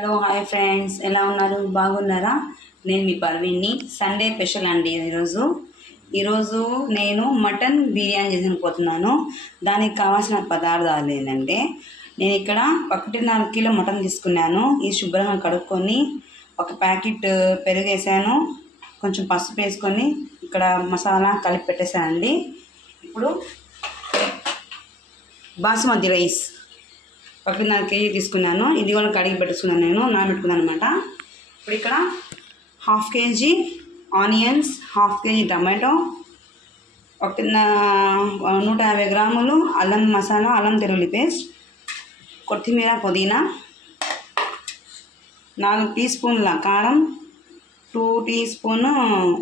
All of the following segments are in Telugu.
హలో హాయ్ ఫ్రెండ్స్, ఎలా ఉన్నారు? బాగున్నారా? నేను మీ పర్వీన్ని. సండే స్పెషల్ అండి ఈరోజు నేను మటన్ బిర్యానీ చేసుకుపోతున్నాను. దానికి కావాల్సిన పదార్థాలు ఏంటంటే, నేను ఇక్కడ 1.5 కిలో మటన్ తీసుకున్నాను. ఇది శుభ్రంగా కడుక్కొని ఒక ప్యాకెట్ పెరుగు వేసాను, కొంచెం పసుపు వేసుకొని ఇక్కడ మసాలా కలిపి పెట్టేశానండి. ఇప్పుడు బాస్మతి రైస్ 1.5 కేజీ తీసుకున్నాను. ఇది కూడా కడిగి పెట్టుకున్నాను, నేను నానబెట్టుకున్నాను అనమాట. ఇప్పుడు ఇక్కడ 1/2 కేజీ ఆనియన్స్, 1/2 కేజీ టమాటో, 150 గ్రాములు అల్లం మసాలా, అల్లం తెల్లుల్లి పేస్ట్, కొత్తిమీర, పుదీనా, 4 టీ స్పూన్ల కారం, 2 టీ స్పూన్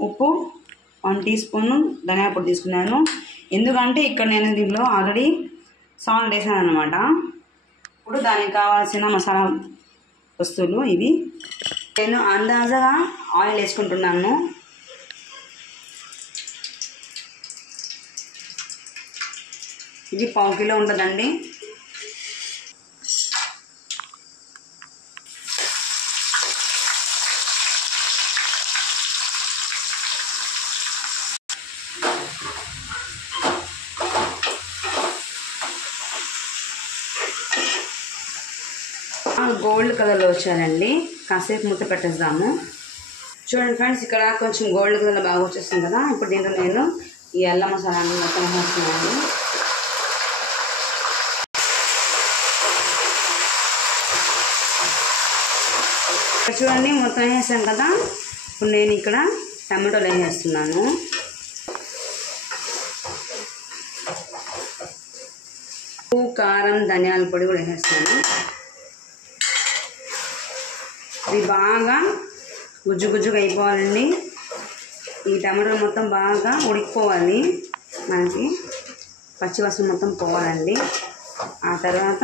ఉప్పు, 1 టీ స్పూన్ ధనియా పొడి తీసుకున్నాను. ఎందుకంటే ఇక్కడ నేను దీంట్లో ఆల్రెడీ సాల్ట్ వేసాను అనమాట. ఇప్పుడు దానికి కావాల్సిన మసాలా వస్తువులు ఇవి. నేను అందాజగా ఆయిల్ వేసుకుంటున్నాను. ఇది 1/2 కిలో ఉంటుందండి. గోల్డ్ కలర్లో వచ్చానండి. కాసేపు మూత పెట్టేద్దాము. చూడండి ఫ్రెండ్స్, ఇక్కడ కొంచెం గోల్డ్ కలర్ బాగా వచ్చేస్తుంది కదా. ఇప్పుడు దీంట్లో నేను ఈ అల్లం మసాలాని మొత్తం వేస్తున్నాను. చూడండి, మొత్తం వేసాను కదా. ఇప్పుడు నేను ఇక్కడ టమాటోలు వేసేస్తున్నాను. ఉప్పు, కారం, ధనియాల పొడి కూడా వేసేస్తాను. ఇది బాగా గుజ్జుగా అయిపోవాలండి. ఈ టమాటాలు మొత్తం బాగా ఉడికిపోవాలి, మనకి పచ్చివాసన మొత్తం పోవాలండి. ఆ తర్వాత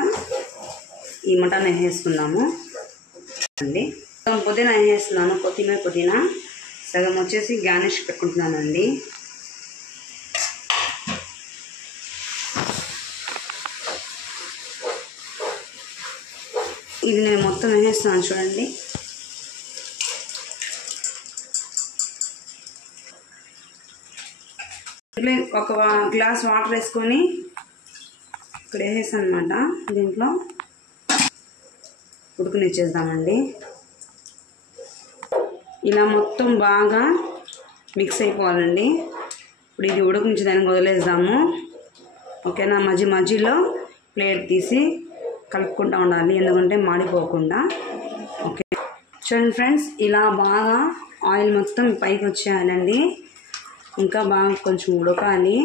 ఈ మటన్ వేసేసుకుందాము అండి. పుదీనా వేసేస్తున్నాను, కొత్తిమీర, పుదీనా సగం వచ్చేసి గార్నిష్ పెట్టుకుంటున్నానండి. ఇది నేను మొత్తం వేసేస్తున్నాను చూడండి. ఒక గ్లాస్ వాటర్ వేసుకొని ఇక్కడ వేసేసాను అనమాట. దీంట్లో ఉడకనిచ్చేద్దామండి. ఇలా మొత్తం బాగా మిక్స్ అయిపోవాలండి. ఇప్పుడు ఇది ఉడకనిచ్చేదానికి వదిలేద్దాము, ఓకేనా. మధ్యలో ప్లేట్ తీసి కలుపుకుంటూ ఉండాలి, ఎందుకంటే మాడిపోకుండా. ఓకే, చూడండి ఫ్రెండ్స్, ఇలా బాగా ఆయిల్ మొత్తం పైకి వచ్చేయాలండి. ఇంకా బాగా కొంచెం ఉడకాలి.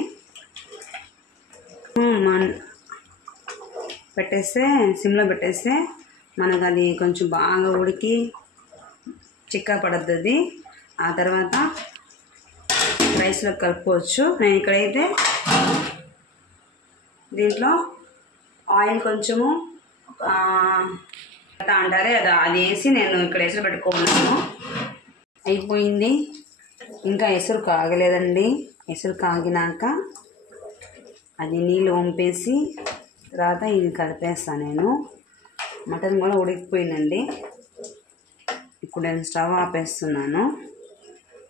పెట్టేస్తే సిమ్లో పెట్టేస్తే మనకు అది కొంచెం బాగా ఉడికి చిక్క పడుతుంది. ఆ తర్వాత రైస్లో కలుపుకోవచ్చు. నేను ఇక్కడైతే దీంట్లో ఆయిల్ కొంచెము అంటారే అది వేసి నేను ఇక్కడ ఎసురు పెట్టుకున్నాను. అయిపోయింది. ఇంకా ఎసురు కాగలేదండి. ఎసురు కాగినాక అది నీళ్ళు వంపేసి తర్వాత ఇది కలిపేస్తాను నేను. మటన్ కూడా ఉడికిపోయిందండి. ఇప్పుడు నేను స్టవ్ ఆపేస్తున్నాను.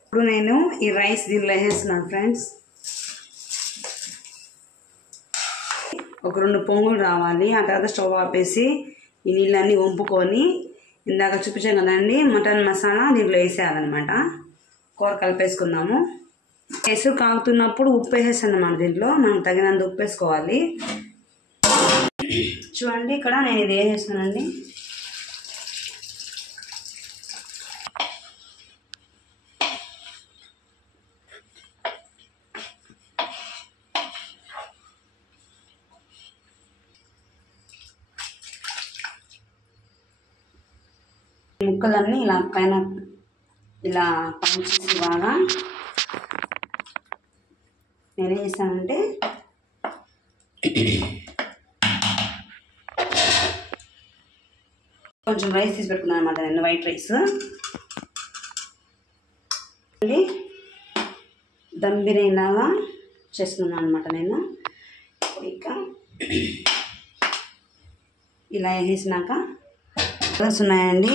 ఇప్పుడు నేను ఈ రైస్ దీంట్లో వేసేస్తున్నాను ఫ్రెండ్స్. ఒక 2 పొంగులు రావాలి. ఆ తర్వాత స్టవ్ ఆపేసి ఈ నీళ్ళన్నీ వంపుకొని ఇందాక చూపించాం కదండి మటన్ మసాలా దీంట్లో వేసేయాలన్నమాట. కూర కలిపేసుకుందాము. ఎసురు కాగుతున్నప్పుడు ఉప్పు వేసేసాను అన్నమాట. దీంట్లో మనం తగినంత ఉప్పు వేసుకోవాలి. చూడండి, ఇక్కడ నేను ఇది వేసేస్తానండి. ముక్కలన్నీ ఇలా పైన ఇలా పంచేసి బాగా నేనేం చేస్తానంటే కొంచెం రైస్ తీసి పెట్టుకున్నాను అనమాట. నేను వైట్ రైస్ దమ్ బిర్యానీ లాగా చేస్తున్నాను అనమాట. నేను ఇక ఇలా వేసినాక కలర్స్ ఉన్నాయండి,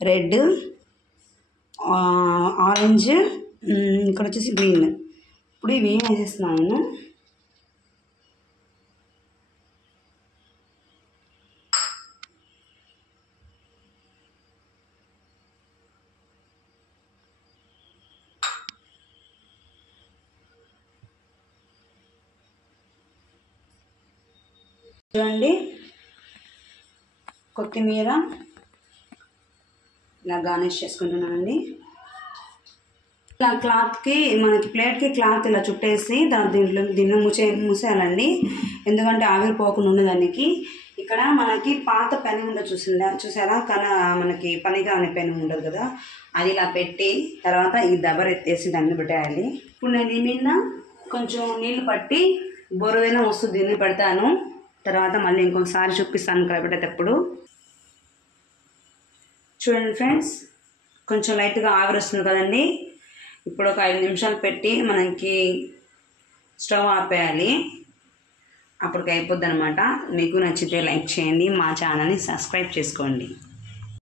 రెడ్, ఆరెంజ్, ఇక్కడ వచ్చేసి గ్రీన్. ఇప్పుడు ఇవి ఏం వేసేస్తున్నాను, చూడండి. కొత్తిమీర ఇలా గార్నిష్ చేసుకుంటున్నానండి. ఇలా క్లాత్కి, మనకి ప్లేట్కి క్లాత్ ఇలా చుట్టేసి దీన్ని మూసేయాలండి, ఎందుకంటే ఆవిరిపోకుండా ఉండదానికి. ఇక్కడ మనకి పాత పెనం ఉండదు, చూసారా, మనకి పనిగా అనే పెనం ఉండదు కదా, అది ఇలా పెట్టి తర్వాత ఈ దబర్ ఎత్తేసి దాన్ని పెట్టేయాలి. ఇప్పుడు నేను ఈ మీద కొంచెం నీళ్ళు పట్టి బొరుదైనా వస్తుంది దీన్ని పెడతాను, తర్వాత మళ్ళీ ఇంకొకసారి చూపిస్తాను కలిపేటప్పుడు. చూడండి ఫ్రెండ్స్, కొంచెం లైట్గా ఆవిరి వస్తుంది కదండి. ఇప్పుడు ఒక 5 నిమిషాలు పెట్టి మనకి స్టవ్ ఆపేయాలి, అప్పటికి అయిపోద్ది అనమాట. మీకు నచ్చితే లైక్ చేయండి, మా ఛానల్ని సబ్స్క్రైబ్ చేసుకోండి.